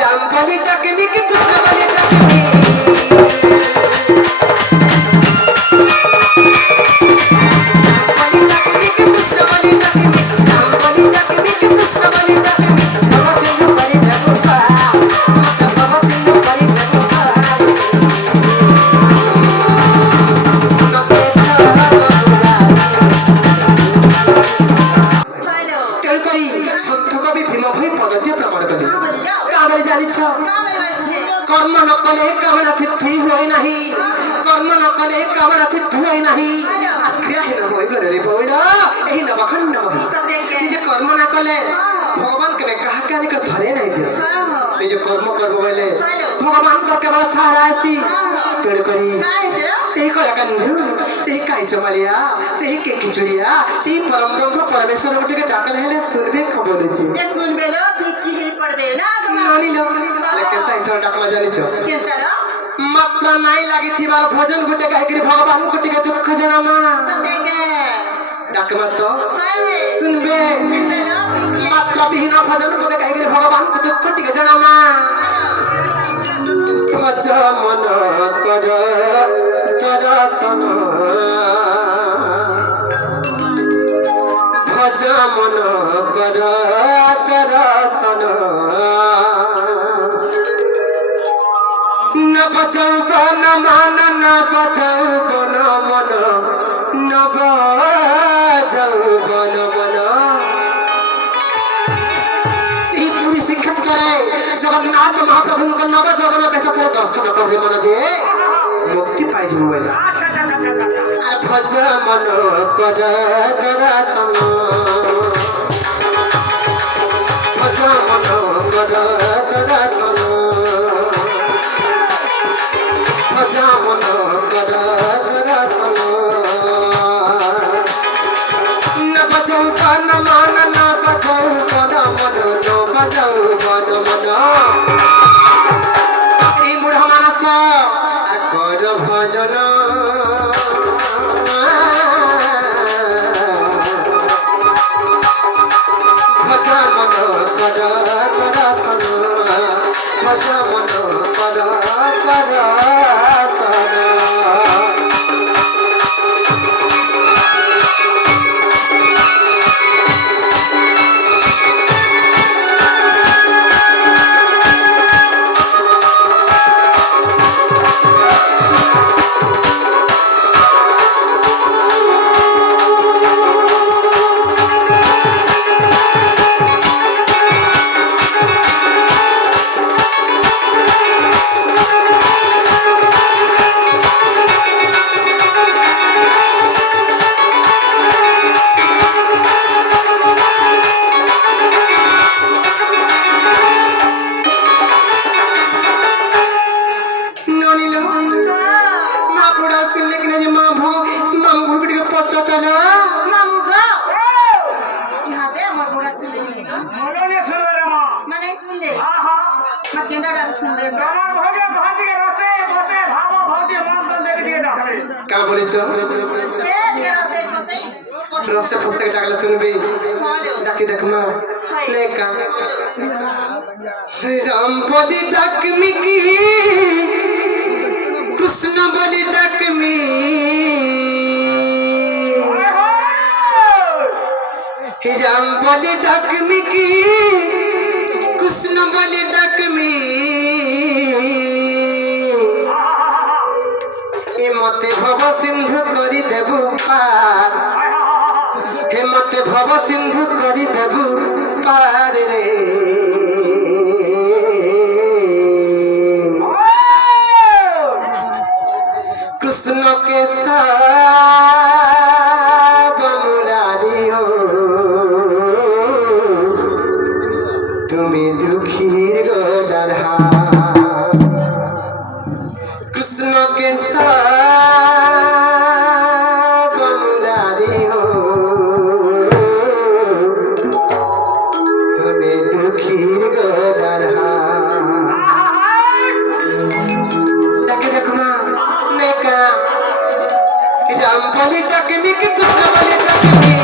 राम बलि तकनी कि कृष्ण बलि तकनी कर्म न कले कामना सिद्धि होय नाही कर्म न कले कामना सिद्धि होय नाही क्रिया न होय गरे बोला एही नवखंड महि निजे कर्म न कले भगवान के कहा काने कर धरे नहीं दियो निजे कर्म करबो बेले भगवान कर के बल सहारा आसी तेड़ करी सेही कला कन्हु सेही काई चमलिया सेही के किचुलिया सेही परम ब्रह्म परमेश्वर गुटे के डाकल हेले सुनबे खबर छी ए सुनबे लो फिक्की हे पड़बे ना नानी लो केता इथर डाकला जानि छ केता लो मात्र नाई लागि थिबार भजन गुटे गायकरी भगवान गुटे के दुख जनामा सतेके डाकमा तो हाय सुनबे मात्र बिहीन भजन गुटे गायकरी भगवान को दुख टिके जनामा भज मन कर दर्शन भज मन कर दर्शन न बचौ बन मन न बचौ बन मन न बचौ बन मन श्री पूरी शिक्षक करे जगन्नाथ महाप्रभु का नव जगन बेसथर दर्शन करले मन जे मुक्ति पाइ जबो बेला आ भज मन कर दर्शन भज मन कर दर्शन भजा मन कर दर्शन न बजौ बन मन न बजौ बन मन न बजौ बन मन ए मूढ़ मानस आ कर भजन भजा मन कर दर्शन भजा मन कर क्या बोले चो रसे फसे डाकला सुनबे डाके देखमा ले का राम बोली डाकमी की कृष्ण बोली डाकमी राम बोली डाकमी की कृष्ण बोली डाकमी मते भव सिंधु करी देबु पार हे मते भव सिंधु करी देबु पार रे कृष्ण के साथ मुरारी हो तुम्हें दुखी गोदरहा कृष्ण के साथ मुरारी हो तुम्हें दुखी गोदरहा देखे देखना नेका राम बलि तकनी कि कृष्ण बलि तकनी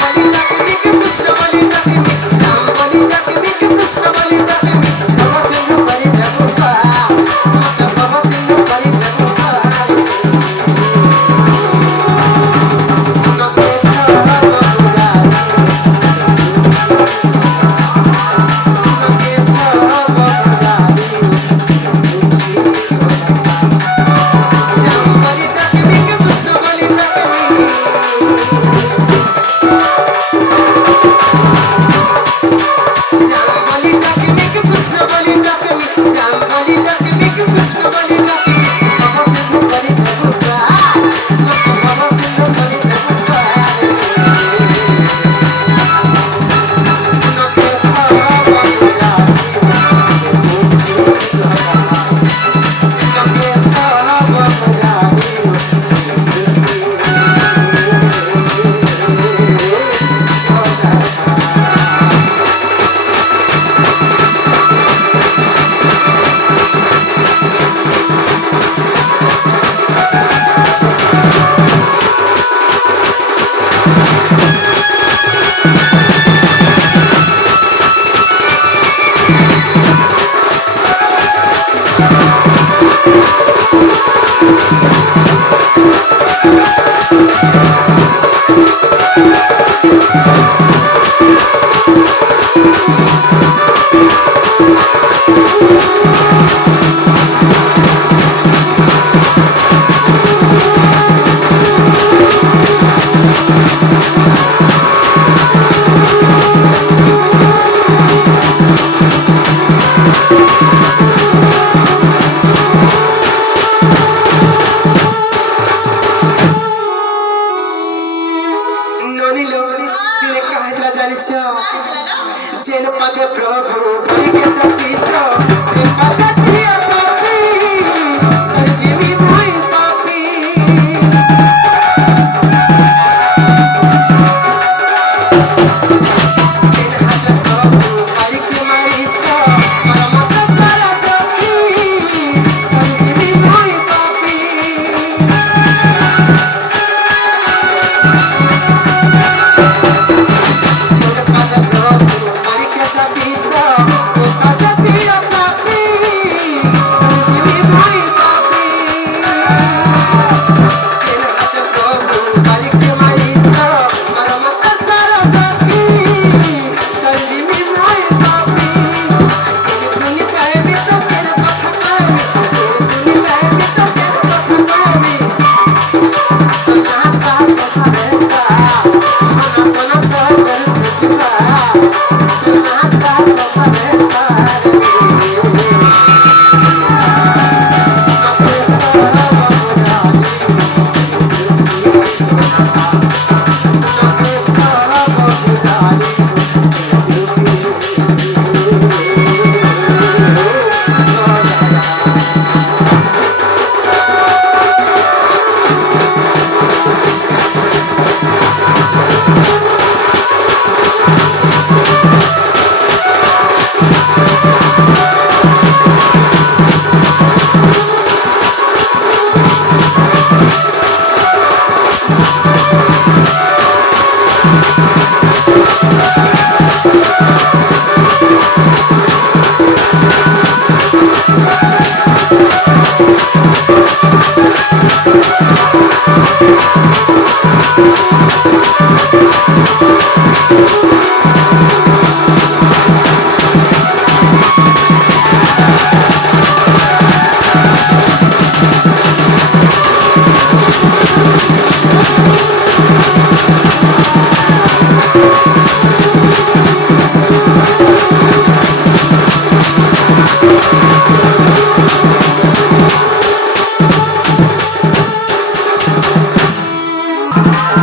बलि सुनो के सावा गुलाबी सुनो के सावा गुलाबी ननिलो दिने काहेतला जानिछ जेन पदे प्रभु भरिके चपिछ ते पदे छिया चपी तर जिमी भुई पापी जेन हात प्रभु भरिके मारिछ मरमत चरा चपी तर जिमी भुई पापी